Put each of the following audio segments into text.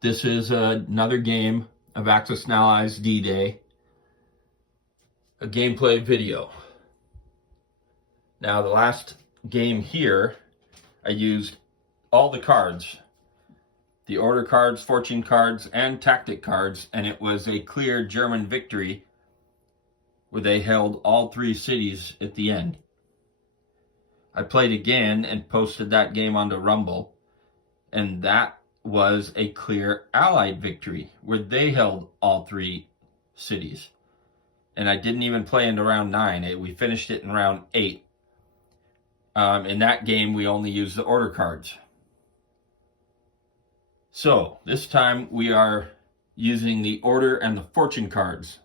This is another game of Axis&Allies D-Day, a gameplay video. Now, the last game here, I used all the cards, the order cards, fortune cards, and tactic cards, and it was a clear German victory where they held all three cities at the end. I played again and posted that game onto Rumble, and that was a clear Allied victory where they held all three cities. And I didn't even play into round 9. We finished it in round 8. In that game, we only used the order cards. So this time we are using the order and the fortune cards.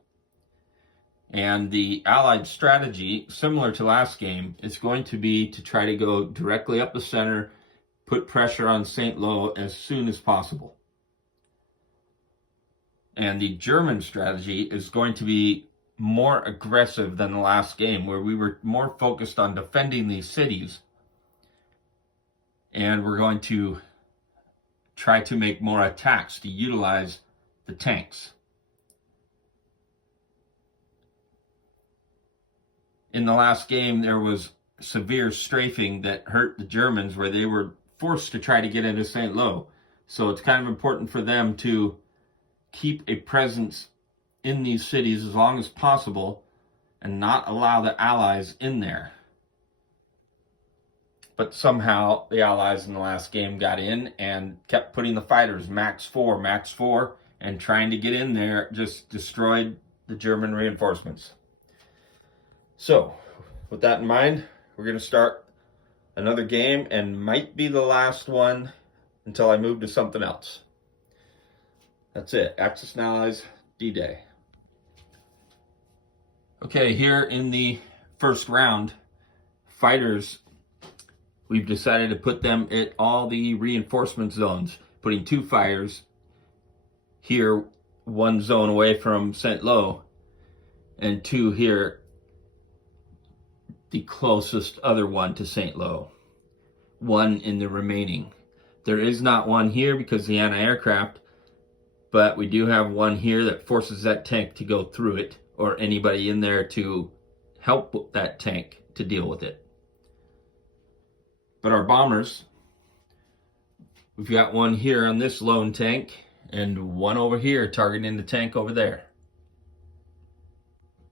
And the Allied strategy, similar to last game, is going to be to try to go directly up the center, put pressure on St. Lo as soon as possible. And the German strategy is going to be more aggressive than the last game, where we were more focused on defending these cities. And we're going to try to make more attacks to utilize the tanks. In the last game, there was severe strafing that hurt the Germans, where they were forced to try to get into St. Lo. So it's kind of important for them to keep a presence in these cities as long as possible and not allow the Allies in there. But somehow the Allies in the last game got in and kept putting the fighters max 4, and trying to get in there, just destroyed the German reinforcements. So, with that in mind, we're going to start another game, and might be the last one until I move to something else. That's it. Axis&Allies D-Day. Okay, here in the first round, fighters, we've decided to put them at all the reinforcement zones, putting 2 fighters here, 1 zone away from St. Lo, and 2 here, the closest other one to St. Lo, 1 in the remaining. There is not 1 here because of the anti-aircraft, but we do have 1 here that forces that tank to go through it, or anybody in there to help that tank to deal with it. But our bombers, we've got 1 here on this lone tank and 1 over here targeting the tank over there.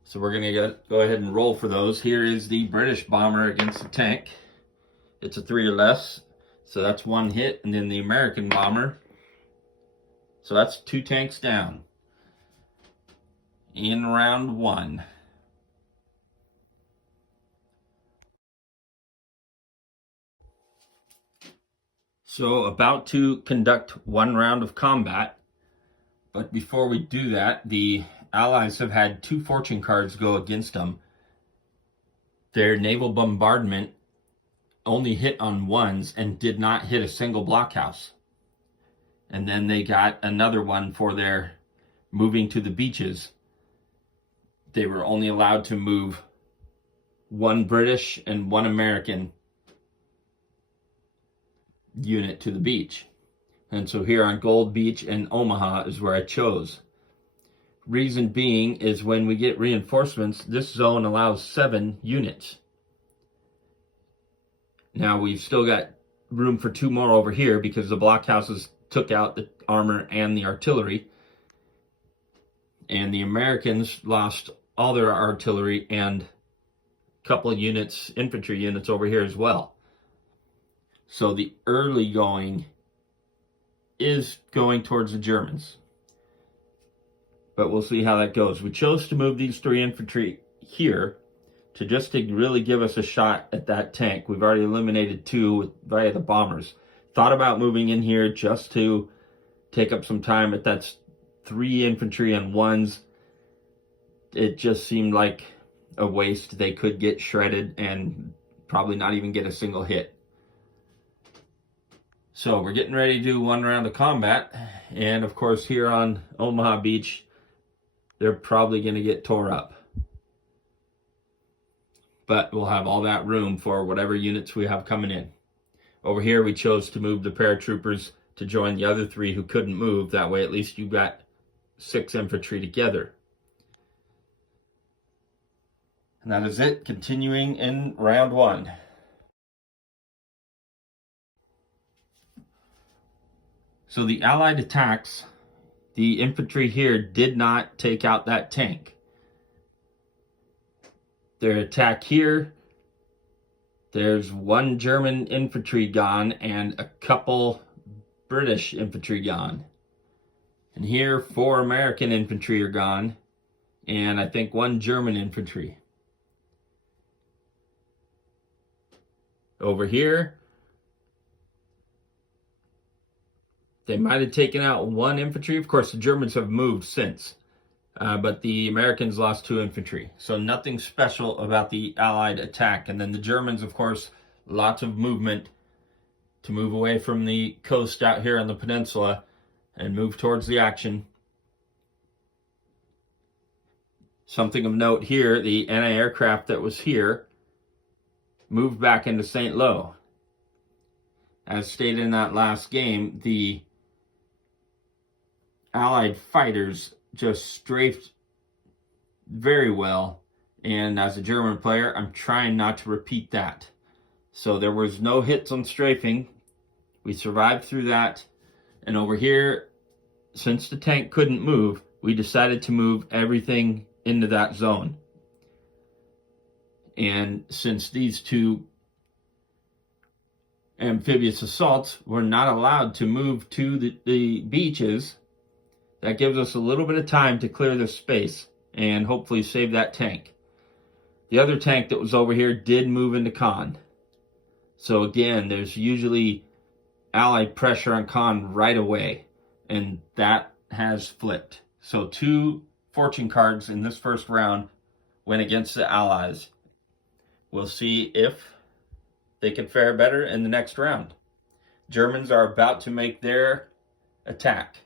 So we're going to go ahead and roll for those. Here is the British bomber against the tank. It's a 3 or less, so that's 1 hit. And then the American bomber, so that's 2 tanks down in round 1. So about to conduct 1 round of combat, but before we do that, the Allies have had 2 fortune cards go against them. Their naval bombardment only hit on 1s and did not hit a single blockhouse. And then they got another one for their moving to the beaches. They were only allowed to move 1 British and 1 American unit to the beach. And so here on Gold Beach and Omaha is where I chose. Reason being is when we get reinforcements, this zone allows 7 units. Now we've still got room for 2 more over here because the blockhouses took out the armor and the artillery. And the Americans lost all their artillery and a couple of units, infantry units over here as well. So the early going is going towards the Germans. But we'll see how that goes. We chose to move these 3 infantry here to just to really give us a shot at that tank. We've already eliminated 2 via the bombers. Thought about moving in here just to take up some time, but that's 3 infantry and 1s. It just seemed like a waste. They could get shredded and probably not even get a single hit. So we're getting ready to do 1 round of combat. And of course here on Omaha Beach, they're probably going to get tore up. But we'll have all that room for whatever units we have coming in. Over here we chose to move the paratroopers to join the other 3 who couldn't move. That way at least you got 6 infantry together. And that is it, continuing in round 1. So the Allied attacks, the infantry here did not take out that tank. Their attack here, there's 1 German infantry gone and a couple British infantry gone. And here 4 American infantry are gone and I think 1 German infantry. Over here, they might have taken out 1 infantry. Of course, the Germans have moved since, but the Americans lost 2 infantry. So nothing special about the Allied attack. And then the Germans, of course, lots of movement to move away from the coast out here on the peninsula and move towards the action. Something of note here, the anti-aircraft that was here moved back into St. Lo. As stated in that last game, the Allied fighters just strafed very well, and as a German player, I'm trying not to repeat that. So there was no hits on strafing. We survived through that, and over here, since the tank couldn't move, we decided to move everything into that zone. And since these 2 amphibious assaults were not allowed to move to the beaches, that gives us a little bit of time to clear this space and hopefully save that tank. The other tank that was over here did move into Caen. So again, there's usually Allied pressure on Caen right away, and that has flipped. So 2 fortune cards in this first round went against the Allies. We'll see if they can fare better in the next round. Germans are about to make their attack.